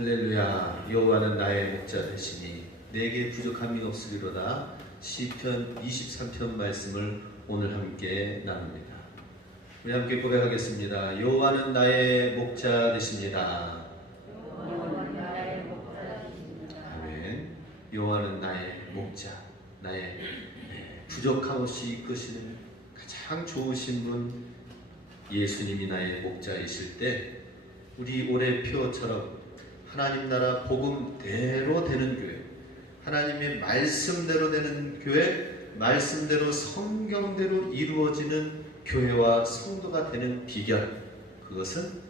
할렐루야. 여호와는 나의 목자 되시니 내게 부족함이 없으리로다. 시편 23편 말씀을 오늘 함께 나눕니다. 우리 함께 고백하겠습니다. 여호와는 나의 목자 되십니다. 아멘. 여호와는 나의 목자, 나의 부족함 없이 이끄시는 가장 좋으신 분 예수님이 나의 목자이실 때 우리 올해 표어처럼 하나님 나라 복음대로 되는 교회, 하나님의 말씀대로 되는 교회, 말씀대로 성경대로 이루어지는 교회와 성도가 되는 비결, 그것은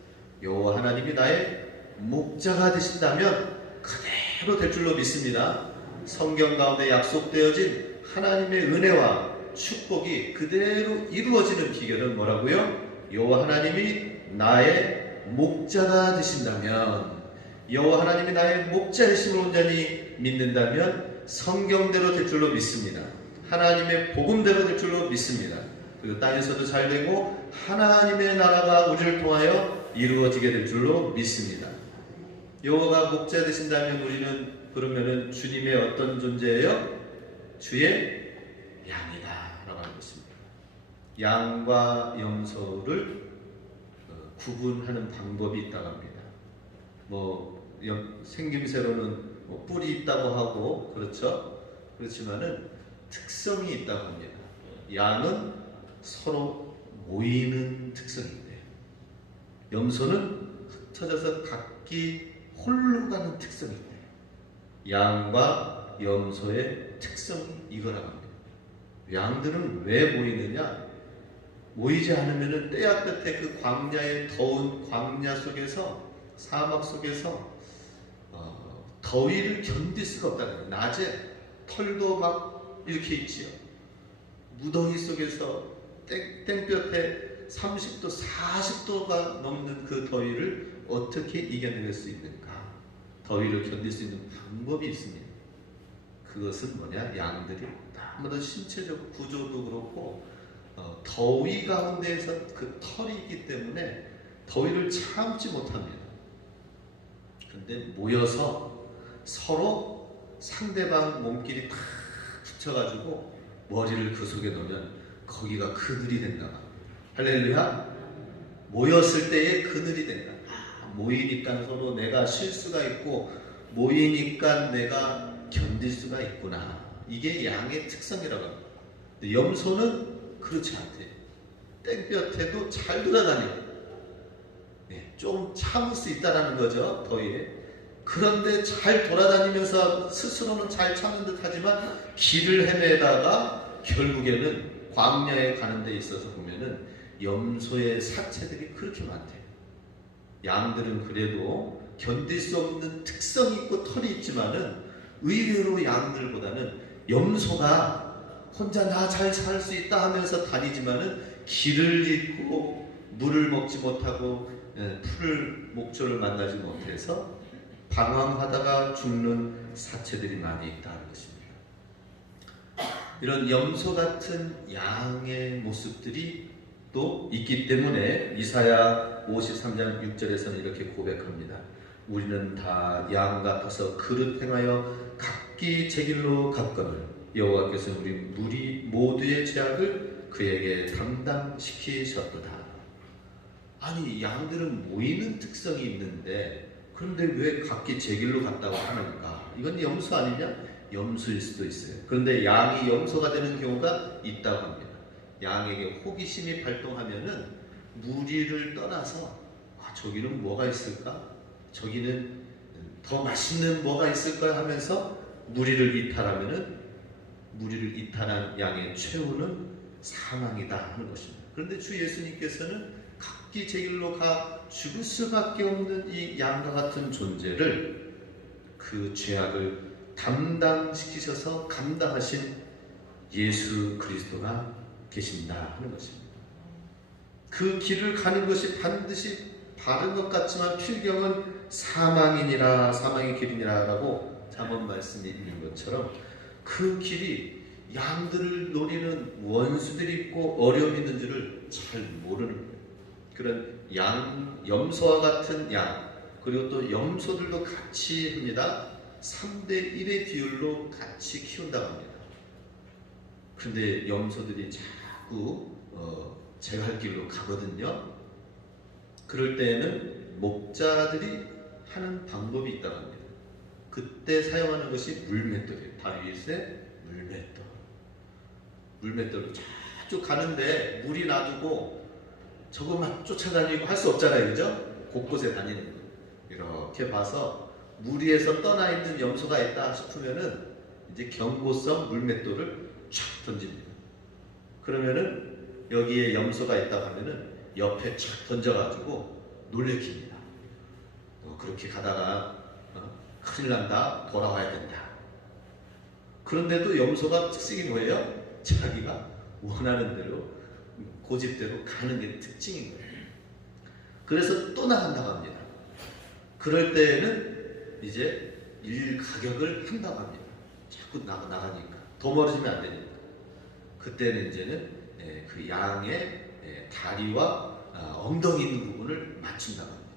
여호와 하나님이 나의 목자가 되신다면 그대로 될 줄로 믿습니다. 성경 가운데 약속되어진 하나님의 은혜와 축복이 그대로 이루어지는 비결은 뭐라고요? 여호와 하나님이 나의 목자가 되신다면, 여호와 하나님이 나의 목자이심을 온전히 믿는다면 성경대로 될 줄로 믿습니다. 하나님의 복음대로 될 줄로 믿습니다. 그리고 땅에서도 잘 되고 하나님의 나라가 우리를 통하여 이루어지게 될 줄로 믿습니다. 여호와가 목자 되신다면 우리는 그러면은 주님의 어떤 존재예요? 주의 양이다 라고 하는 것입니다. 양과 염소를 구분하는 방법이 있다고 합니다. 생김새로는 뿔이 있다고 하고, 그렇죠? 그렇지만은 특성이 있다고 합니다. 양은 서로 모이는 특성이 있대요. 염소는 흩어져서 각기 홀로 가는 특성이 있대요. 양과 염소의 특성이 이거라고 합니다. 양들은 왜 모이느냐? 모이지 않으면 때야 끝에 그 광야의 더운 광야 속에서, 사막 속에서 더위를 견딜 수가 없다는 거예요. 낮에 털도 막 이렇게 있지요. 무더위 속에서 땡볕에 30도, 40도가 넘는 그 더위를 어떻게 이겨낼 수 있는가? 더위를 견딜 수 있는 방법이 있습니다. 그것은 뭐냐? 양들이 너무나 신체적 구조도 그렇고 더위 가운데에서 그 털이 있기 때문에 더위를 참지 못합니다. 근데 모여서 서로 상대방 몸끼리 탁 붙여가지고 머리를 그 속에 넣으면 거기가 그늘이 된다. 할렐루야. 모였을 때의 그늘이 된다. 모이니까 서로 내가 쉴 수가 있고, 모이니까 내가 견딜 수가 있구나. 이게 양의 특성이라고 합니다. 염소는 그렇지 않대요. 땡볕에도 잘 돌아다녀요. 좀 참을 수 있다는 거죠, 더위에. 그런데 잘 돌아다니면서 스스로는 잘 참는 듯 하지만 길을 헤매다가 결국에는 광야에 가는 데 있어서 보면은 염소의 사체들이 그렇게 많대요. 양들은 그래도 견딜 수 없는 특성이 있고 털이 있지만은 의외로 양들보다는 염소가 혼자 나 잘 살 수 있다 하면서 다니지만은 길을 잃고 물을 먹지 못하고 풀을 목조를 만나지 못해서 방황하다가 죽는 사체들이 많이 있다는 것입니다. 이런 염소 같은 양의 모습들이 또 있기 때문에 이사야 53장 6절에서는 이렇게 고백합니다. 우리는 다 양 같아서 그릇 행하여 각기 제 길로 갔거늘 여호와께서 우리 모두의 죄악을 그에게 담당시키셨도다. 아니, 양들은 모이는 특성이 있는데 그런데 왜 각기 제 길로 갔다고 하는가? 이건 염소 아니냐? 염소일 수도 있어요. 그런데 양이 염소가 되는 경우가 있다고 합니다. 양에게 호기심이 발동하면은 무리를 떠나서 저기는 뭐가 있을까? 저기는 더 맛있는 뭐가 있을까? 하면서 무리를 이탈하면은 무리를 이탈한 양의 최후는 사망이다 하는 것입니다. 그런데 주 예수님께서는 각기 제 길로 가 죽을 수밖에 없는 이 양과 같은 존재를, 그 죄악을 담당시키셔서 감당하신 예수 그리스도가 계신다 하는 것입니다. 그 길을 가는 것이 반드시 바른 것 같지만 필경은 사망이니라, 사망의 길이니라 라고 잠언 말씀이 있는 것처럼 그 길이 양들을 노리는 원수들이 있고 어려움이 있는 줄을 잘 모르는 거예요. 그런 염소와 같은 양, 그리고 또 염소들도 같이 합니다. 3대 1의 비율로 같이 키운다고 합니다. 그런데 염소들이 자꾸 제갈 길로 가거든요. 그럴 때에는 목자들이 하는 방법이 있다고 합니다. 그때 사용하는 것이 물맷돌이에요. 다윗의 물맷돌. 물맷돌로 쭉 가는데 물이 놔두고 저것만 쫓아다니고 할 수 없잖아요. 그죠? 곳곳에 다니는 거. 이렇게 봐서 물 위에서 떠나 있는 염소가 있다 싶으면은 이제 경고성 물맷돌을 촥 던집니다. 그러면은 여기에 염소가 있다고 하면은 옆에 촥 던져가지고 놀래킵니다. 그렇게 가다가 큰일 난다, 돌아와야 된다. 그런데도 염소가 특징이 뭐예요? 자기가 원하는 대로 고집대로 가는 게 특징인 거예요. 그래서 또 나간다고 합니다. 그럴 때에는 이제 일가격을 한다고 합니다. 자꾸 나가니까 더 멀어지면 안 되니까. 그때는 이제는 그 양의 다리와 엉덩이 있는 부분을 맞춘다고 합니다.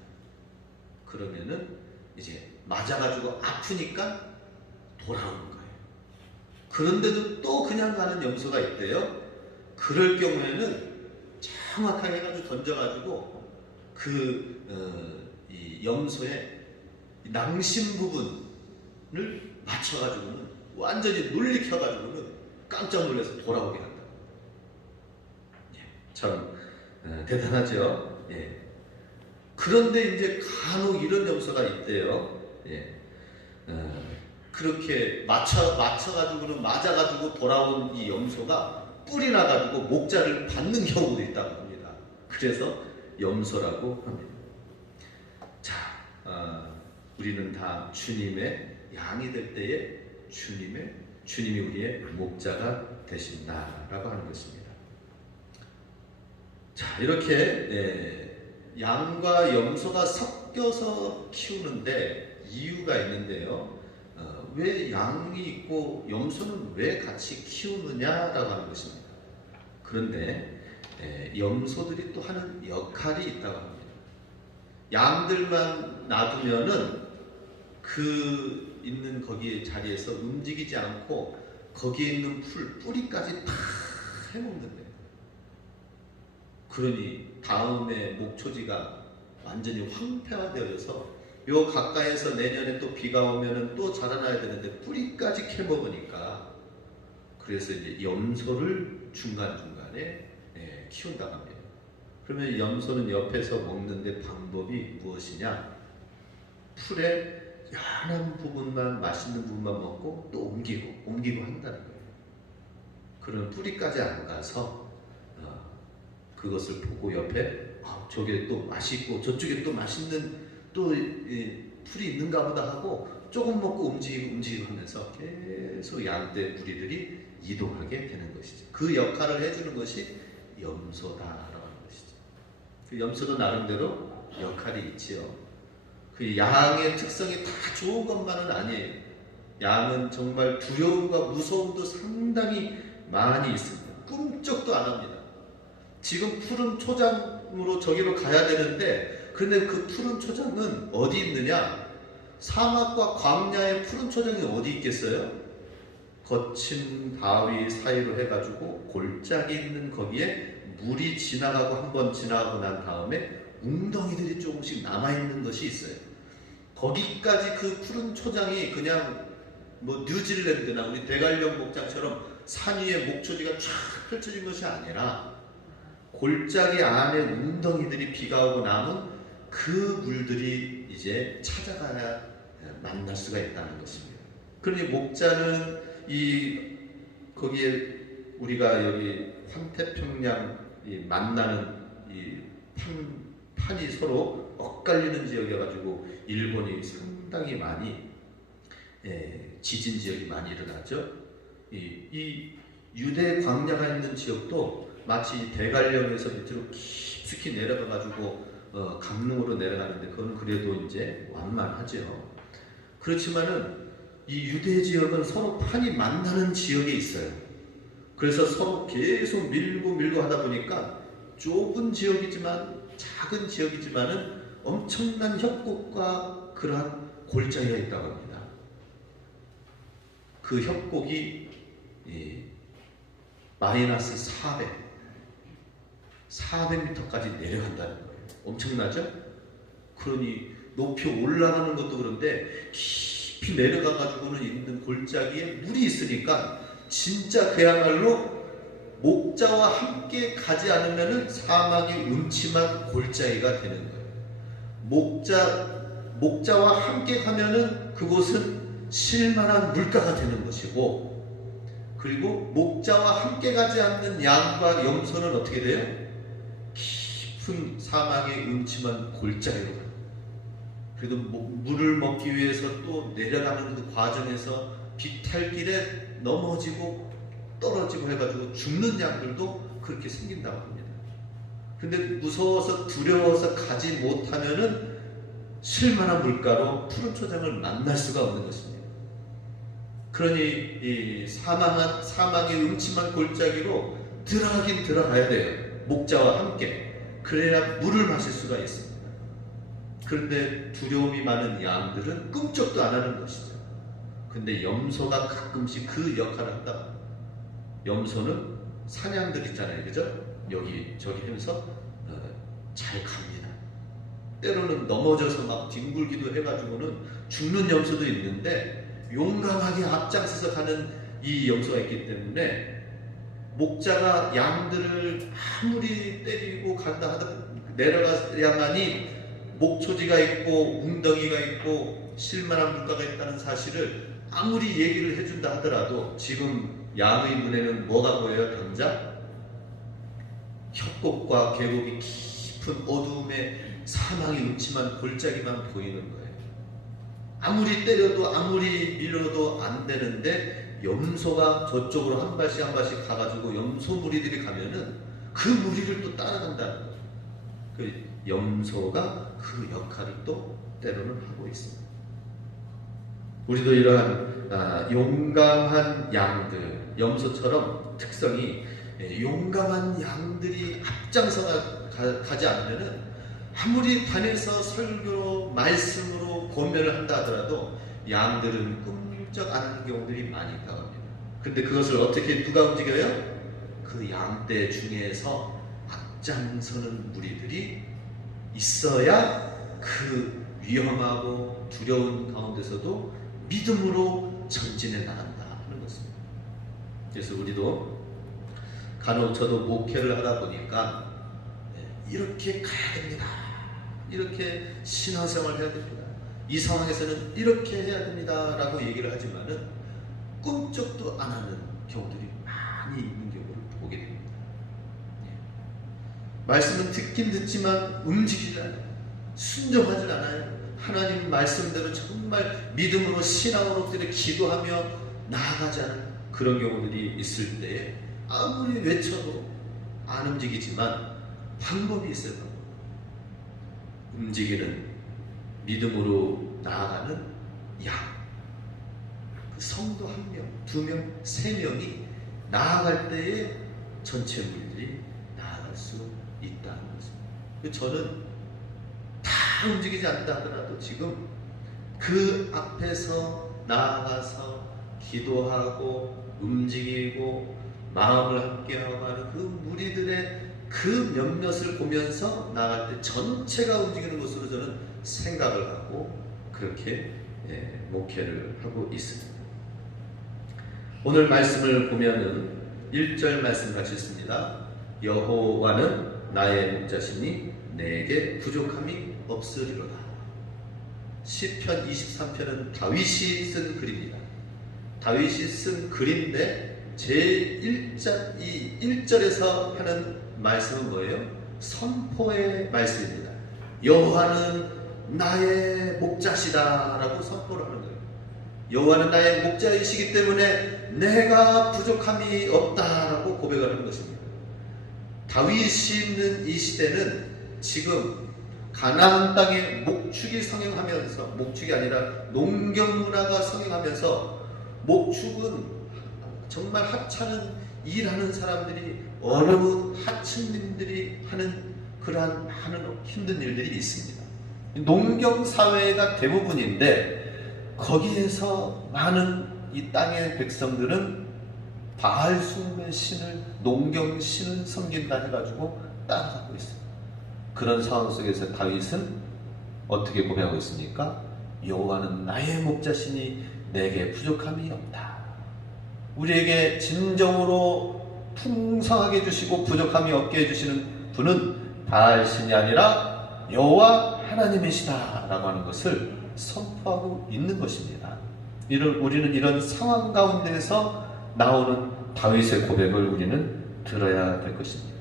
그러면은 이제 맞아가지고 아프니까 돌아오는 거예요. 그런데도 또 그냥 가는 염소가 있대요. 그럴 경우에는 정확하게 해가지고 던져가지고 이 염소의 낭심 부분을 맞춰가지고는 완전히 놀리켜가지고는 깜짝 놀라서 돌아오게 한다. 참 대단하죠. 예. 그런데 이제 간혹 이런 염소가 있대요. 예. 그렇게 맞춰가지고는 맞아가지고 돌아온 이 염소가 뿔이 나가지고 목자를 받는 경우도 있다고 합니다. 그래서 염소라고 합니다. 자, 우리는 다 주님의 양이 될 때에 주님이 우리의 목자가 되신다라고 하는 것입니다. 자, 이렇게 양과 염소가 섞여서 키우는데 이유가 있는데요. 왜 양이 있고 염소는 왜 같이 키우느냐라고 하는 것입니다. 그런데 염소들이 또 하는 역할이 있다고 합니다. 양들만 놔두면은 그 있는 거기 자리에서 움직이지 않고 거기에 있는 뿌리까지 다 해먹는데, 그러니 다음에 목초지가 완전히 황폐화되어서 요 가까이에서 내년에 또 비가 오면은 또 자라나야 되는데 뿌리까지 캐먹으니까, 그래서 이제 염소를 중간중간에 키운다고 합니다. 그러면 염소는 옆에서 먹는데 방법이 무엇이냐? 풀의 연한 부분만, 맛있는 부분만 먹고 또 옮기고 한다는 거예요. 그런 뿌리까지 안 가서 그것을 보고 옆에 저게 또 맛있고 저쪽에 또 맛있는 또 풀이 있는가 보다 하고 조금 먹고 움직이고 하면서 계속 양떼 무리들이 이동하게 되는 것이죠. 그 역할을 해주는 것이 염소다라고 하는 것이죠. 그 염소도 나름대로 역할이 있지요. 그 양의 특성이 다 좋은 것만은 아니에요. 양은 정말 두려움과 무서움도 상당히 많이 있습니다. 꿈쩍도 안 합니다. 지금 푸른 초장으로 저기로 가야 되는데, 근데 그 푸른 초장은 어디 있느냐? 사막과 광야의 푸른 초장이 어디 있겠어요? 거친 바위 사이로 해가지고 골짜기 있는 거기에 물이 지나가고 한번 지나가고 난 다음에 웅덩이들이 조금씩 남아있는 것이 있어요. 거기까지 그 푸른 초장이 그냥 뭐 뉴질랜드나 우리 대관령 목장처럼 산 위에 목초지가 쫙 펼쳐진 것이 아니라 골짜기 안에 웅덩이들이 비가 오고 남은 그 물들이 이제 찾아가야 만날 수가 있다는 것입니다. 그러니 목자는 거기에 우리가 여기 환태평양 만나는 이 판이 서로 엇갈리는 지역이어가지고 일본이 상당히 많이 지진 지역이 많이 일어나죠. 이 유대 광야가 있는 지역도 마치 대관령에서 밑으로 깊숙이 내려가가지고 강릉으로 내려가는데 그건 그래도 이제 완만하죠. 그렇지만은 이 유대 지역은 서로 판이 만나는 지역에 있어요. 그래서 서로 계속 밀고 하다 보니까 좁은 지역이지만 작은 지역이지만은 엄청난 협곡과 그러한 골짜기가 있다고 합니다. 그 협곡이 마이너스 400m까지 내려간다는 거예요. 엄청나죠? 그러니 높이 올라가는 것도 그런데 깊이 내려가가지고는 있는 골짜기에 물이 있으니까 진짜 그야말로 목자와 함께 가지 않으면 사망이 음침한 골짜기가 되는 거예요. 목자와 함께 가면은 그곳은 쉴만한 물가가 되는 것이고, 그리고 목자와 함께 가지 않는 양과 염소는 어떻게 돼요? 깊은 사망의 음침한 골짜기로 가요. 그래도 물을 먹기 위해서 또 내려가는 그 과정에서 비탈길에 넘어지고 떨어지고 해가지고 죽는 양들도 그렇게 생긴다고 합니다. 근데 무서워서 두려워서 가지 못하면은 쉴만한 물가로 푸른 초장을 만날 수가 없는 것입니다. 그러니 이 사망의 음침한 골짜기로 들어가긴 들어가야 돼요. 목자와 함께. 그래야 물을 마실 수가 있습니다. 그런데 두려움이 많은 양들은 꿈쩍도 안 하는 것이죠. 근데 염소가 가끔씩 그 역할을 한다. 염소는 사냥들 있잖아요, 그죠? 여기 저기 하면서 잘 갑니다. 때로는 넘어져서 막 뒹굴기도 해가지고는 죽는 염소도 있는데, 용감하게 앞장서서 가는 이 염소가 있기 때문에 목자가 양들을 아무리 때리고 간다 하더라도 내려가야만이 목초지가 있고 웅덩이가 있고 쉴만한 물가가 있다는 사실을 아무리 얘기를 해준다 하더라도 지금 양의 눈에는 뭐가 보여요? 당장 협곡과 계곡이 깊은 어두움에 사망이 음침한 골짜기만 보이는 거예요. 아무리 때려도 아무리 밀어도 안 되는데 염소가 저쪽으로 한 발씩 한 발씩 가가지고 염소 무리들이 가면은 그 무리를 또 따라간다는 거예요. 그 염소가 그 역할을 또 때로는 하고 있습니다. 우리도 이러한 용감한 양들, 염소처럼 특성이 용감한 양들이 앞장서 가지 않으면은 아무리 단에서 설교로 말씀으로 권면을 한다 하더라도 양들은 꿈쩍 안 하는 경우들이 많이 있다고 합니다. 근데 그것을 어떻게 누가 움직여요? 그 양떼 중에서 앞장서는 무리들이 있어야 그 위험하고 두려운 가운데서도 믿음으로 전진해 나간다 하는 것입니다. 그래서 우리도 간혹 저도 목회를 하다 보니까 이렇게 가야 됩니다. 이렇게 신앙생활을 해야 됩니다. 이 상황에서는 이렇게 해야 됩니다. 라고 얘기를 하지만은 꿈쩍도 안 하는 경우들이 많이 있는 경우를 보게 됩니다. 말씀은 듣긴 듣지만 움직이지 않아요. 순종하지 않아요. 하나님 말씀대로 정말 믿음으로 신앙으로 기도하며 나아가지 않은 그런 경우들이 있을 때에 아무리 외쳐도 안 움직이지만 방법이 있어요. 움직이는 믿음으로 나아가는 양. 그 성도 1명, 2명, 3명이 나아갈 때에 전체 무리들이 나아갈 수 있다는 것입니다. 저는 다 움직이지 않는다 하더라도 지금 그 앞에서 나아가서 기도하고 움직이고 마음을 함께하고 하는 그 무리들의 그 몇몇을 보면서 나아갈 때 전체가 움직이는 것으로 저는 생각을 하고 그렇게 목회를 하고 있습니다. 오늘 말씀을 보면은 1절 말씀 같이 있습니다. 여호와는 나의 목자시니 내게 부족함이 없으리로다. 시편 23편은 다윗이 쓴 글입니다. 다윗이 쓴 글인데 제1절에서 하는 말씀은 뭐예요? 선포의 말씀입니다. 여호와는 나의 목자시다 라고 선포를 하는 거예요. 여호와는 나의 목자이시기 때문에 내가 부족함이 없다라고 고백을 하는 것입니다. 다윗이 있는 이 시대는 지금 가나안 땅에 목축이 성행하면서, 목축이 아니라 농경 문화가 성행하면서, 목축은 정말 하찮은 일하는 사람들이, 어려운 하층민들이 하는 그러한 많은 힘든 일들이 있습니다. 농경 사회가 대부분인데 거기에서 많은 이 땅의 백성들은 바알 숭배 신을, 농경 신을 섬긴다 해가지고 따라가고 있어요. 그런 상황 속에서 다윗은 어떻게 고백하고 있습니까? 여호와는 나의 목자시니 내게 부족함이 없다. 우리에게 진정으로 풍성하게 주시고 부족함이 없게 해주시는 분은 바알 신이 아니라 여호와 하나님이시다 라고 하는 것을 선포하고 있는 것입니다. 우리는 이런 상황 가운데에서 나오는 다윗의 고백을 우리는 들어야 될 것입니다.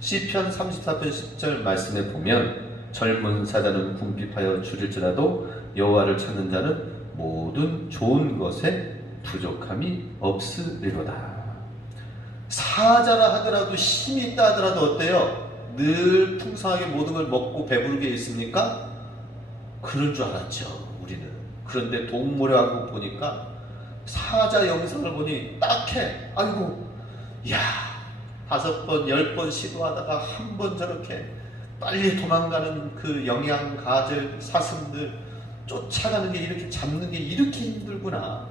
시편 34편 10절 말씀에 보면 젊은 사자는 궁핍하여 줄일지라도 여호와를 찾는 자는 모든 좋은 것에 부족함이 없으리로다. 사자라 하더라도 힘이 있다 하더라도 어때요? 늘 풍성하게 모든 걸 먹고 배부르게 있습니까? 그런 줄 알았죠, 우리는. 그런데 동물의왕국 보니까 사자 영상을 보니 딱해. 아이고, 야, 5번, 10번 시도하다가 한 번 저렇게 빨리 도망가는 그 영양가젤 사슴들 쫓아가는 게 이렇게 잡는 게 이렇게 힘들구나.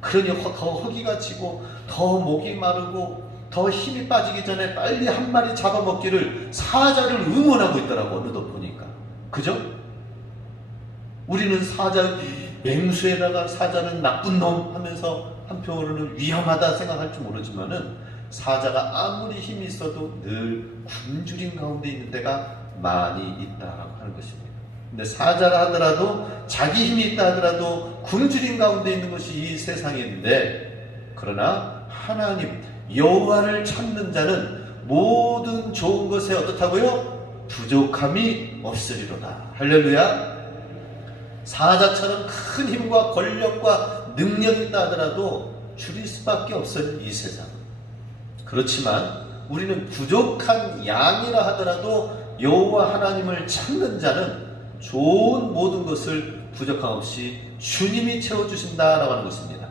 그러니 더 허기가 지고 더 목이 마르고 더 힘이 빠지기 전에 빨리 한 마리 잡아먹기를 사자를 응원하고 있더라고, 어느덧 보니까. 그죠? 우리는 맹수에다가 사자는 나쁜 놈 하면서 한편으로는 위험하다 생각할 줄 모르지만은 사자가 아무리 힘이 있어도 늘 굶주린 가운데 있는 데가 많이 있다라고 하는 것입니다. 근데 사자라 하더라도 자기 힘이 있다 하더라도 굶주린 가운데 있는 것이 이 세상인데, 그러나 하나님 여호와를 찾는 자는 모든 좋은 것에 어떻다고요? 부족함이 없으리로다. 할렐루야. 사자처럼 큰 힘과 권력과 능력이 있다 하더라도 줄일 수밖에 없어요, 이 세상은. 그렇지만 우리는 부족한 양이라 하더라도 여호와 하나님을 찾는 자는 좋은 모든 것을 부족함 없이 주님이 채워주신다라고 하는 것입니다.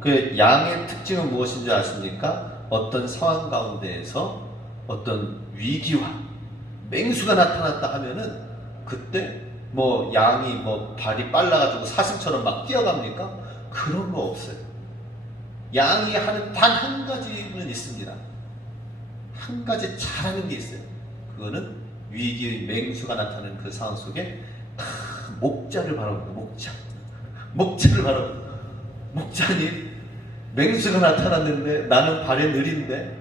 그 양의 특징은 무엇인지 아십니까? 어떤 상황 가운데에서 어떤 위기와 맹수가 나타났다 하면은 그때 양이 발이 빨라가지고 사슴처럼 막 뛰어갑니까? 그런 거 없어요. 양이 하는 단 한 가지는 있습니다. 한 가지 잘하는 게 있어요. 그거는 위기의 맹수가 나타나는 그 상황 속에 목자를 바라봅니다. 목자를 바라봅니다. 목자님, 맹수가 나타났는데 나는 발에 느린데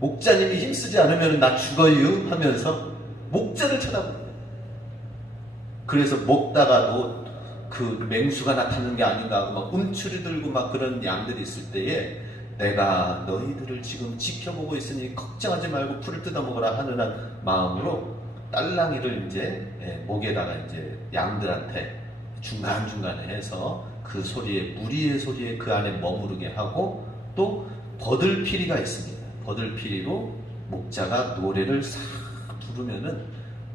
목자님이 힘쓰지 않으면 나 죽어요 하면서 목자를 쳐다봅니다. 그래서 먹다가도 그 맹수가 나타나는 게 아닌가 하고 막 움츠리 들고 막 그런 양들이 있을 때에 내가 너희들을 지금 지켜보고 있으니 걱정하지 말고 풀을 뜯어 먹으라 하는 한 마음으로 딸랑이를 이제 목에다가 이제 양들한테 중간중간에 해서 그 소리에, 무리의 소리에 그 안에 머무르게 하고, 또 버들피리가 있습니다. 버들피리로 목자가 노래를 싹 부르면은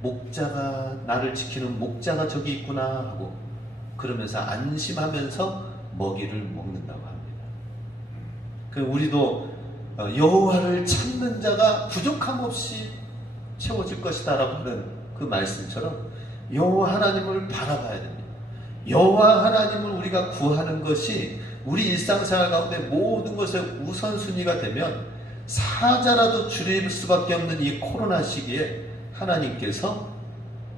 목자가, 나를 지키는 목자가 저기 있구나 하고 그러면서 안심하면서 먹이를 먹는다고 합니다. 우리도 여호와를 찾는 자가 부족함 없이 채워질 것이다 라고 하는 그 말씀처럼 여호와 하나님을 바라봐야 됩니다. 여호와 하나님을 우리가 구하는 것이 우리 일상생활 가운데 모든 것의 우선순위가 되면 사자라도 줄일 수밖에 없는 이 코로나 시기에 하나님께서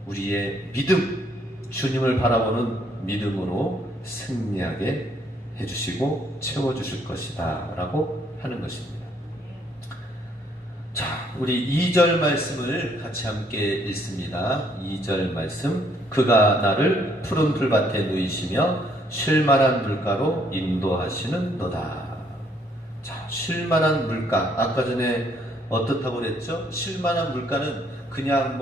우리의 믿음, 주님을 바라보는 믿음으로 승리하게 해주시고 채워주실 것이다 라고 하는 것입니다. 자, 우리 2절 말씀을 같이 함께 읽습니다. 2절 말씀. 그가 나를 푸른 풀밭에 누이시며 쉴만한 물가로 인도하시는 너다. 자, 쉴만한 물가. 아까 전에 어떻다고 그랬죠? 쉴만한 물가는 그냥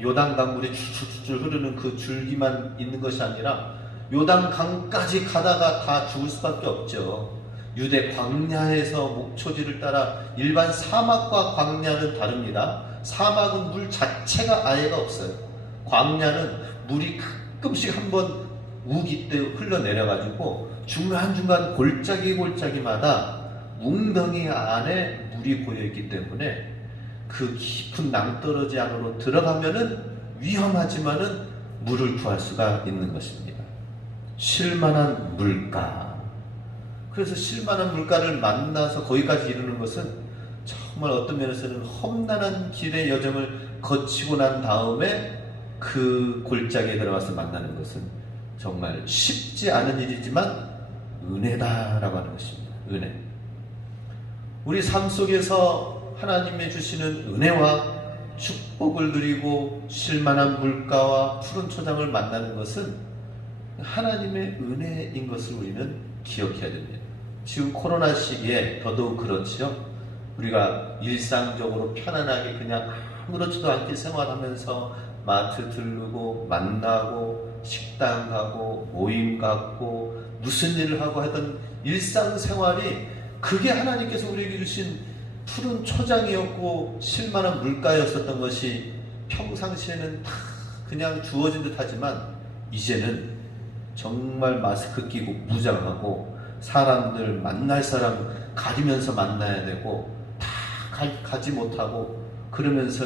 요단 강물이 줄줄줄 흐르는 그 줄기만 있는 것이 아니라 요단 강까지 가다가 다 죽을 수밖에 없죠. 유대 광야에서 목초지를 따라, 일반 사막과 광야는 다릅니다. 사막은 물 자체가 아예가 없어요. 광야는 물이 가끔씩 한번 우기 때 흘러내려가지고 중간중간 골짜기마다 웅덩이 안에 물이 고여있기 때문에 그 깊은 낭떠러지 안으로 들어가면은 위험하지만은 물을 구할 수가 있는 것입니다. 쉴만한 물가. 그래서 쉴만한 물가를 만나서 거기까지 이르는 것은 정말 어떤 면에서는 험난한 길의 여정을 거치고 난 다음에 그 골짜기에 들어가서 만나는 것은 정말 쉽지 않은 일이지만 은혜다라고 하는 것입니다. 은혜. 우리 삶 속에서 하나님의 주시는 은혜와 축복을 누리고 쉴만한 물가와 푸른 초장을 만나는 것은 하나님의 은혜인 것을 우리는 기억해야 됩니다. 지금 코로나 시기에 더더욱 그렇지요. 우리가 일상적으로 편안하게 그냥 아무렇지도 않게 생활하면서 마트 들르고 만나고 식당 가고 모임 갖고 무슨 일을 하고 하던 일상생활이 그게 하나님께서 우리에게 주신 푸른 초장이었고 쉴만한 물가였었던 것이 평상시에는 다 그냥 주어진 듯 하지만 이제는 정말 마스크 끼고 무장하고 사람들 만날 사람 가리면서 만나야 되고 다 가지 못하고 그러면서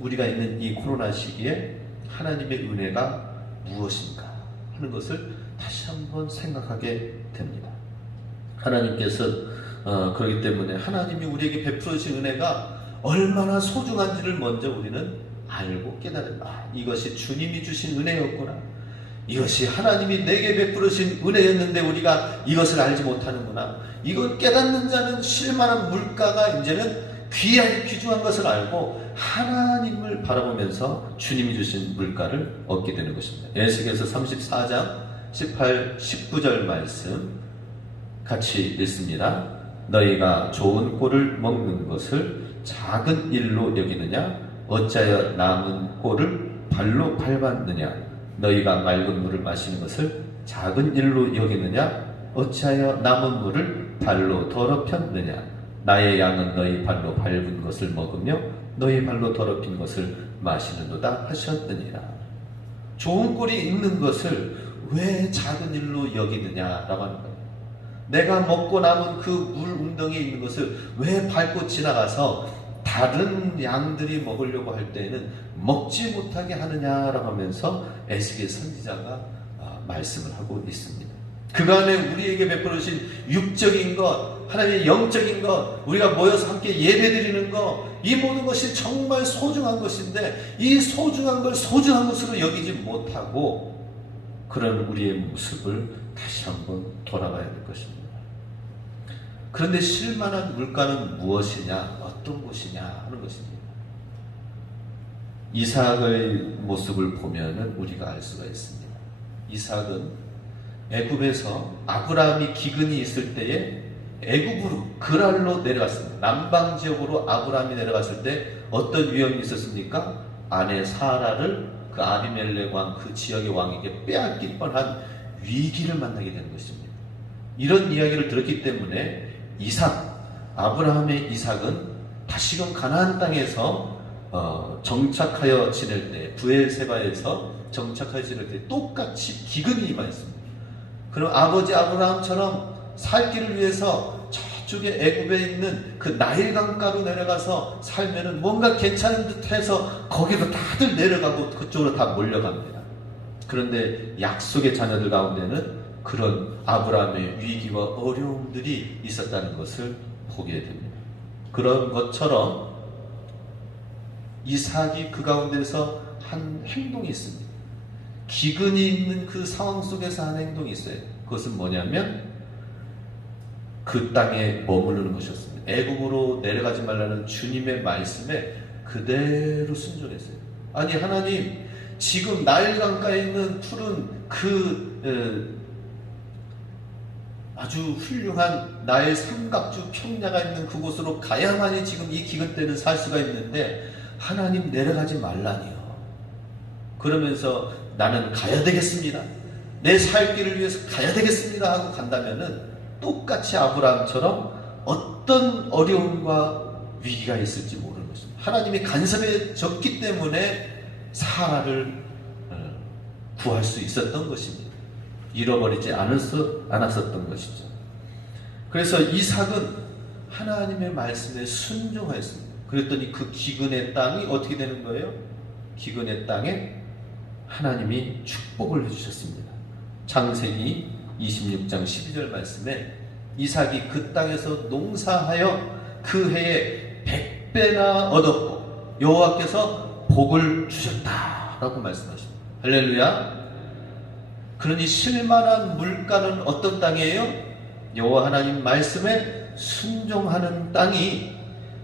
우리가 있는 이 코로나 시기에 하나님의 은혜가 무엇인가 하는 것을 다시 한번 생각하게 됩니다. 하나님께서 그렇기 때문에 하나님이 우리에게 베풀어 주신 은혜가 얼마나 소중한지를 먼저 우리는 알고 깨달은다. 이것이 주님이 주신 은혜였구나. 이것이 하나님이 내게 베풀어 주신 은혜였는데 우리가 이것을 알지 못하는구나. 이걸 깨닫는 자는 쉴만한 물가가 이제는 귀중한 것을 알고 하나님을 바라보면서 주님이 주신 물가를 얻게 되는 것입니다. 에스겔서 34장 18, 19절 말씀 같이 읽습니다. 너희가 좋은 꼴을 먹는 것을 작은 일로 여기느냐? 어찌하여 남은 꼴을 발로 밟았느냐? 너희가 맑은 물을 마시는 것을 작은 일로 여기느냐? 어찌하여 남은 물을 발로 더럽혔느냐? 나의 양은 너희 발로 밟은 것을 먹으며 너희 발로 더럽힌 것을 마시는도다 하셨느니라. 좋은 꼴이 있는 것을 왜 작은 일로 여기느냐라고 하는 거예요. 내가 먹고 남은 그 물 웅덩이에 있는 것을 왜 밟고 지나가서 다른 양들이 먹으려고 할 때에는 먹지 못하게 하느냐라고 하면서 에스겔 선지자가 말씀을 하고 있습니다. 그간에 우리에게 베풀어 주신 육적인 것, 하나님의 영적인 것, 우리가 모여서 함께 예배드리는 것, 이 모든 것이 정말 소중한 것인데 이 소중한 걸 소중한 것으로 여기지 못하고 그런 우리의 모습을 다시 한번 돌아봐야 될 것입니다. 그런데 쉴만한 물가는 무엇이냐, 어떤 것이냐 하는 것입니다. 이삭의 모습을 보면은 우리가 알 수가 있습니다. 이삭은 애굽에서 아브라함이 기근이 있을 때에 애굽으로 그랄로 내려갔습니다. 남방 지역으로 아브라함이 내려갔을 때 어떤 위험이 있었습니까? 아내 사라를 그 아비멜렉 왕 그 지역의 왕에게 빼앗길 뻔한 위기를 만나게 된 것입니다. 이런 이야기를 들었기 때문에 아브라함의 이삭은 다시금 가나안 땅에서 정착하여 지낼 때 브엘세바에서 정착하여 지낼 때 똑같이 기근이 임하였습니다. 그럼 아버지 아브라함처럼 살 길을 위해서 저쪽에 애굽에 있는 그 나일강가로 내려가서 살면은 뭔가 괜찮은 듯 해서 거기로 다들 내려가고 그쪽으로 다 몰려갑니다. 그런데 약속의 자녀들 가운데는 그런 아브라함의 위기와 어려움들이 있었다는 것을 보게 됩니다. 그런 것처럼 이삭이 그 가운데서 한 행동이 있습니다. 기근이 있는 그 상황 속에서 한 행동이 있어요. 그것은 뭐냐면 그 땅에 머무르는 것이었습니다. 애굽으로 내려가지 말라는 주님의 말씀에 그대로 순종했어요. 아니 하나님, 지금 나일강가에 있는 푸른 그 아주 훌륭한 나의 삼각주 평야가 있는 그곳으로 가야만이 지금 이 기근 때는 살 수가 있는데 하나님 내려가지 말라니요. 그러면서 나는 가야 되겠습니다. 내 살 길을 위해서 가야 되겠습니다 하고 간다면은 똑같이 아브라함처럼 어떤 어려움과 위기가 있을지 모르는 것입니다. 하나님이 간섭해졌기 때문에 사라를 구할 수 있었던 것입니다. 잃어버리지 않았었던 것이죠. 그래서 이삭은 하나님의 말씀에 순종하였습니다. 그랬더니 그 기근의 땅이 어떻게 되는 거예요? 기근의 땅에 하나님이 축복을 해주셨습니다. 창세기 26장 12절 말씀에 이삭이 그 땅에서 농사하여 그 해에 100배나 얻었고 여호와께서 복을 주셨다라고 말씀하십니다. 할렐루야. 그러니 쉴만한 물가는 어떤 땅이에요? 여호와 하나님 말씀에 순종하는 땅이,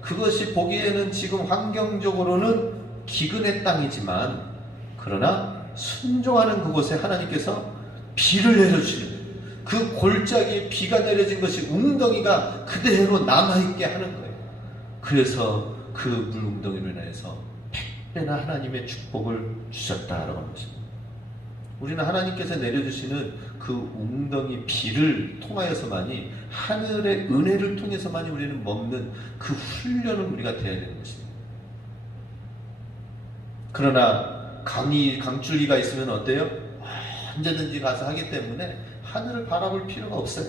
그것이 보기에는 지금 환경적으로는 기근의 땅이지만 그러나 순종하는 그곳에 하나님께서 비를 내려주시는, 그 골짜기에 비가 내려진 것이 웅덩이가 그대로 남아있게 하는 거예요. 그래서 그 물웅덩이로 인해서 100배나 하나님의 축복을 주셨다라고 하는 것입니다. 우리는 하나님께서 내려주시는 그 웅덩이 비를 통하여서만이, 하늘의 은혜를 통해서만이 우리는 먹는 그 훈련을 우리가 돼야 되는 것입니다. 그러나 강줄기가 있으면 어때요? 언제든지 가서 하기 때문에 하늘을 바라볼 필요가 없어요.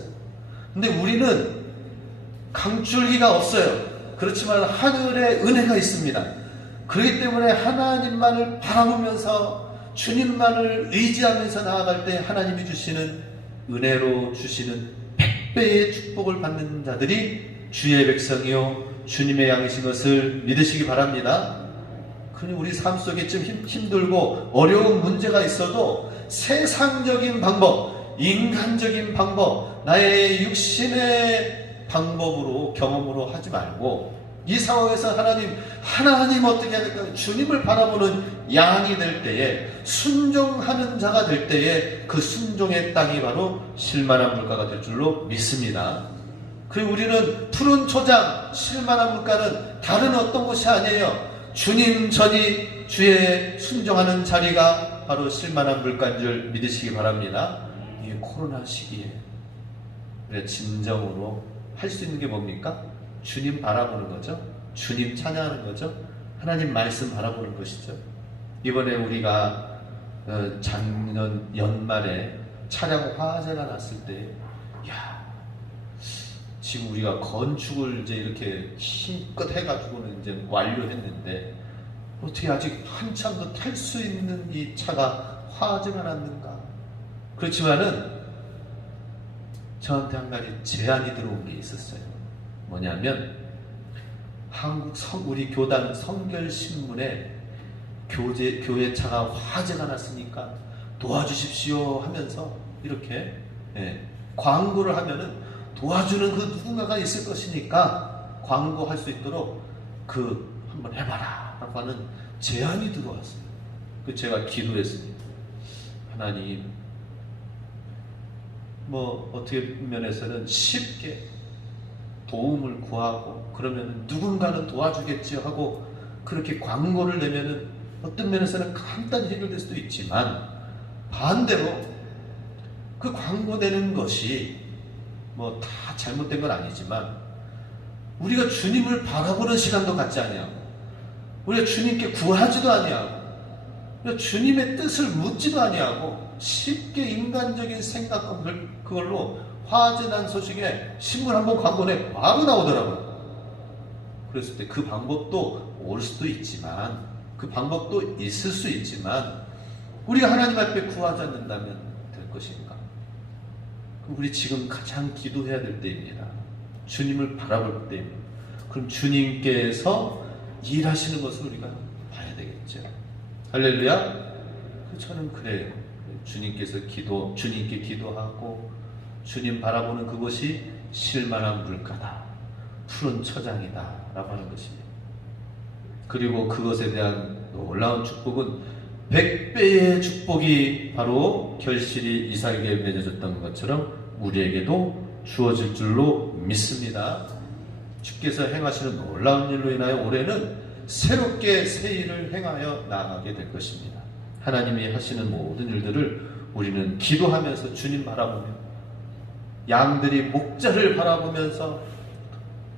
근데 우리는 강줄기가 없어요. 그렇지만 하늘의 은혜가 있습니다. 그렇기 때문에 하나님만을 바라보면서 주님만을 의지하면서 나아갈 때 하나님이 주시는 은혜로 주시는 100배의 축복을 받는 자들이 주의 백성이요 주님의 양이신 것을 믿으시기 바랍니다. 그러니 우리 삶 속에 좀 힘들고 어려운 문제가 있어도 세상적인 방법, 인간적인 방법, 나의 육신의 방법으로, 경험으로 하지 말고 이 상황에서 하나님 어떻게 해야 될까? 주님을 바라보는 양이 될 때에, 순종하는 자가 될 때에 그 순종의 땅이 바로 쉴만한 물가가 될 줄로 믿습니다. 그리고 우리는 푸른 초장, 쉴만한 물가는 다른 어떤 곳이 아니에요. 주님 전이 주의 순종하는 자리가 바로 쉴만한 물가인 줄 믿으시기 바랍니다. 이 코로나 시기에 우리가 진정으로 할 수 있는 게 뭡니까? 주님 바라보는 거죠. 주님 찬양하는 거죠. 하나님 말씀 바라보는 것이죠. 이번에 우리가 작년 연말에 차량 화재가 났을 때, 지금 우리가 건축을 이제 이렇게 힘껏 해가지고는 이제 완료했는데 어떻게 아직 한참 더 탈 수 있는 이 차가 화재가 났는가? 그렇지만은 저한테 한 가지 제안이 들어온 게 있었어요. 뭐냐면 우리 교단 성결신문에 교회 차가 화재가 났으니까 도와주십시오 하면서 이렇게 광고를 하면은 도와주는 그 누군가가 있을 것이니까 광고할 수 있도록 한번 해봐라 라고 하는 제안이 들어왔어요. 제가 기도했습니다. 하나님, 어떻게 면에서는 쉽게 도움을 구하고 그러면 누군가는 도와주겠지 하고 그렇게 광고를 내면은 어떤 면에서는 간단히 해결될 수도 있지만, 반대로 그 광고 내는 것이 다 잘못된 건 아니지만 우리가 주님을 바라보는 시간도 갖지 아니하고 우리가 주님께 구하지도 아니하고 우리가 주님의 뜻을 묻지도 아니하고 쉽게 인간적인 생각과 그걸로 화재 난 소식에 신문 한번 광고내 바로 나오더라고요. 그랬을 때 그 방법도 올 수도 있지만, 그 방법도 있을 수 있지만 우리가 하나님 앞에 구하지 않는다면 될 것인가? 우리 지금 가장 기도해야 될 때입니다. 주님을 바라볼 때입니다. 그럼 주님께서 일하시는 것을 우리가 봐야 되겠죠. 할렐루야. 저는 그래요. 주님께 기도하고 주님 바라보는 그것이 쉴만한 물가다, 푸른 처장이다 라고 하는 것입니다. 그리고 그것에 대한 놀라운 축복은 100배의 축복이 바로 결실이 이삭에게 맺어졌던 것처럼 우리에게도 주어질 줄로 믿습니다. 주께서 행하시는 놀라운 일로 인하여 올해는 새롭게 새 일을 행하여 나아가게 될 것입니다. 하나님이 하시는 모든 일들을 우리는 기도하면서 주님 바라보며, 양들이 목자를 바라보면서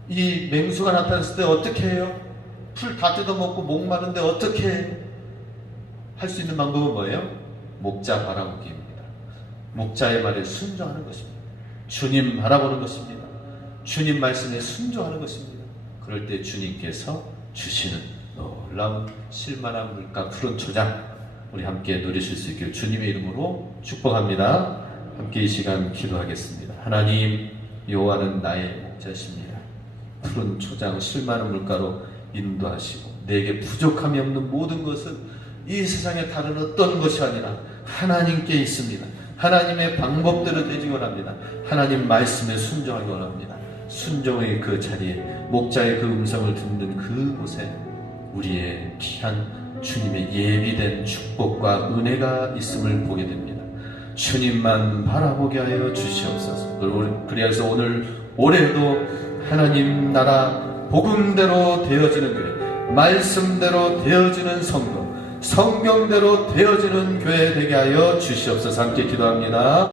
이 맹수가 나타났을 때 어떻게 해요? 풀 다 뜯어먹고 목마른데 어떻게 해요? 할 수 있는 방법은 뭐예요? 목자 바라보기입니다. 목자의 말에 순종하는 것입니다. 주님 바라보는 것입니다. 주님 말씀에 순종하는 것입니다. 그럴 때 주님께서 주시는 놀라운 쉴만한 물가, 푸른 초장, 우리 함께 누리실 수 있길 주님의 이름으로 축복합니다. 함께 이 시간 기도하겠습니다. 하나님, 여호와는 나의 목자십니다. 푸른 초장 실만한 물가로 인도하시고 내게 부족함이 없는 모든 것은 이 세상에 다른 어떤 것이 아니라 하나님께 있습니다. 하나님의 방법대로 되지 원합니다. 하나님 말씀에 순종하기 원합니다. 순종의 그 자리에, 목자의 그 음성을 듣는 그곳에 우리의 귀한 주님의 예비된 축복과 은혜가 있음을 보게 됩니다. 주님만 바라보게 하여 주시옵소서. 그래서 오늘 올해도 하나님 나라 복음대로 되어지는 교회, 말씀대로 되어지는 성도, 성경대로 되어지는 교회 되게 하여 주시옵소서. 함께 기도합니다.